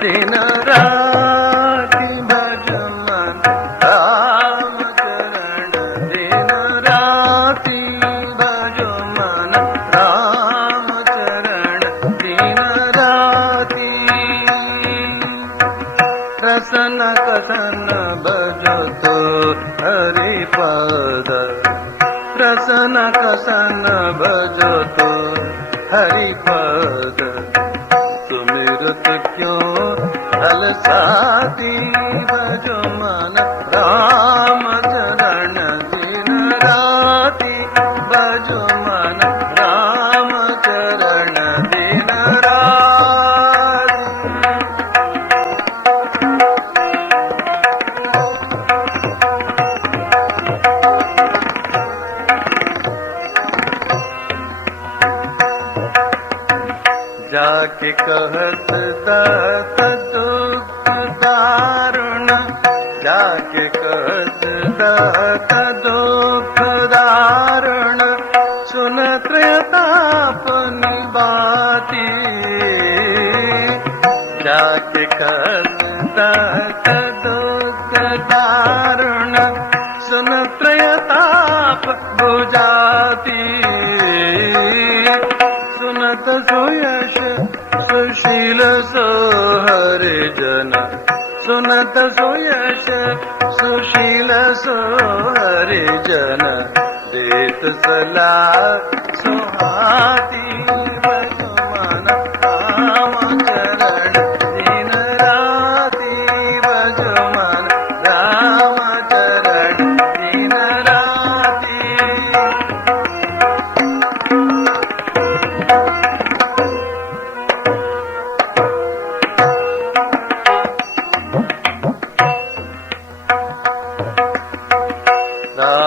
दिन राति भज मन राम चरण दिन राति भज मन राम चरण दिन राति रसन कसन भजतो हरिपद रसन कसन भजतो हरिपद सुमिरत क्यों अलसाती भजो मन राम चरण दिन राति भजो मन राम चरण दिन राति जाके कहत दात दुख दारुण जाके कहत दात दुख दारुण सुन त्रयतापनि बाती जाके कहत दात दुख दारुण सुन त्रयताप बुझाती सुनत सुयश सुशील सोहरे जन सुनत सुयश सुशील सोहरे जन देत सलाह सुहाती भजो मन राम चरण दिन राति भजो मन राम चरण दिन राति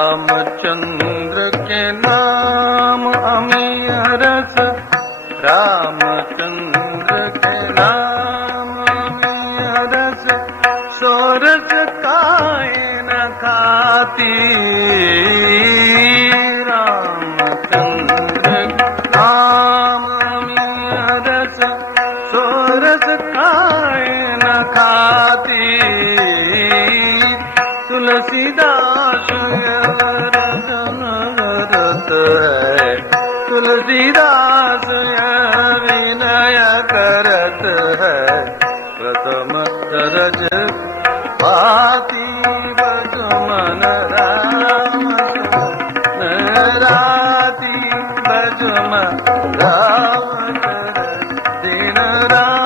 रामचंद्र के नाम अमीय रस रामचंद्र के नाम अमीय रस सोरस काए न खाती रामचंद्र नाम अमीय रस सोरस काए न खाती तुलसीदास रत है तुलसीदास विनय करत है प्रथम दरज पाती भज मन राम राति भज मन राम दिन राति